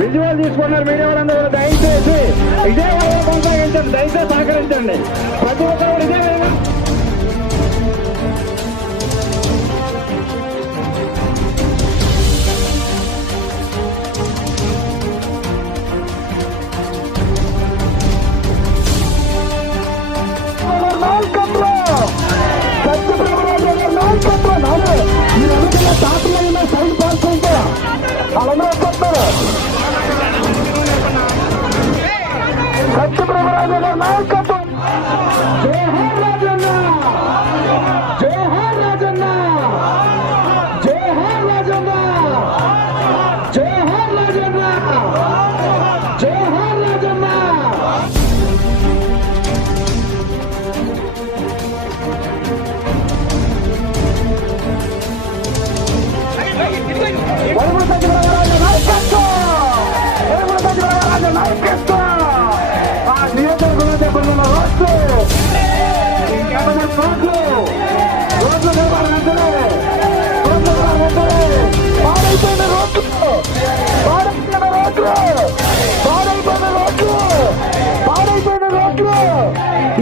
Visual తీసుకున్నారు media వాళ్ళందరూ దయచేసి ఇదే విధంగా కొనసాగించండి, దయచేసి సహకరించండి. ప్రతి ఒక్కరు ఇదే విధంగా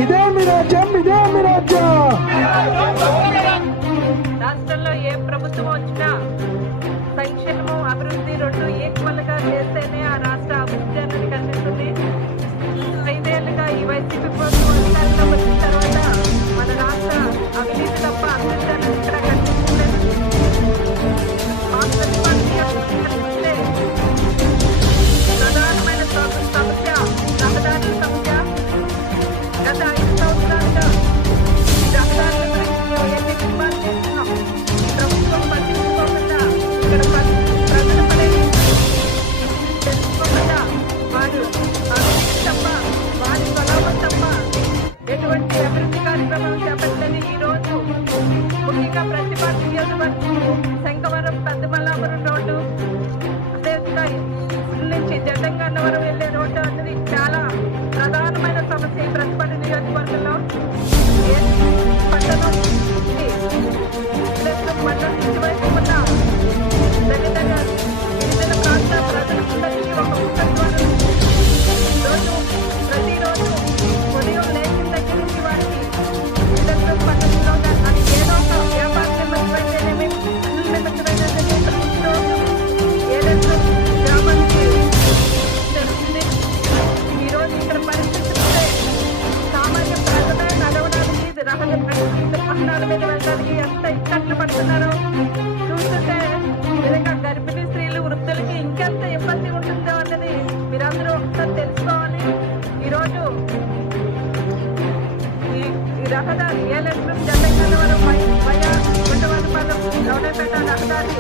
ఇదే మీ రాజ్యం, ఇదే మీ రాజ్యం. రాష్ట్రంలో ఏ ప్రభుత్వం వచ్చినా సంక్షేమం అభివృద్ధి రెండు ఈక్వల్గా చేస్తేనే ఆ రాష్ట్ర అభివృద్ధి అనేది కనిపిస్తుంది. 5 ఏళ్లుగా ఈ వైసీపీ ప్రభుత్వం అధికారంలో వచ్చిన తర్వాత మన రాష్ట్ర అవినీతి తప్ప అభివృద్ధి అనేది ఇక్కడ కనిపించలేదు. ప్రధానమైన సమస్య రహదారుల సమస్య. గత 5 సంవత్సరాలుగా ఈ రహదారుల గురించి ఎన్ని నిర్మాణాలు చేస్తున్నాం. ప్రభుత్వం పట్టించుకోకుండా ఇక్కడ ప్రజల పనిని తెలుసుకోకుండా వారు అభివృద్ధి తప్ప వారి స్వలాభం తప్ప ఎటువంటి అభివృద్ధి కార్యక్రమాలు చేపట్టని ఈరోజు ముఖ్యంగా ప్రతిపాటి నియోజకవర్గం శంకవరం పెద్దమల్లాపురం రోడ్డు నుంచి జడ్డంగన్నవరం వెళ్లే రోడ్డు అనేది చాలా ప్రధానమైన సమస్య. ఈ ప్రతిపాటి నియోజకవర్గంలో పట్టణం మండలం ఇటువైపు ఉన్న దగ్గర గిరిజన ప్రాంత ప్రజలందరికీ ఒక ముఖద్వారం రోజు ప్రతిరోజు ఉదయం లేచిన దగ్గర నుంచి వారికి విజయనగరం పట్టణంలో అది ఏదో ఒక వ్యాపార నిమిత్తమైతేనేమి అన్ని నిమిత్తమైనది ప్రతిరోజు ఏదైనా గ్రామానికి జరుగుతుంది. ఈరోజు ఇక్కడ పరిస్థితి చూస్తే సామాన్య ప్రజలే నడవడానికి వాహనాల మీద వెళ్ళడానికి ఎంత ఇక్కట్లు పడుతున్నారో చూస్తుంటే నిజంగా గర్భిణీ స్త్రీలు వృద్ధులకి ఇంకెంత ఇబ్బంది ఉంటుందో అన్నది మీరందరూ ఒకసారి తెలుసుకోవాలి. ఈరోజు ఈ రహదారి ఏలెంట్రం జడ్డంగన్నవరం వయా గుంటవారిపాలెం రౌడేపేట రహదారి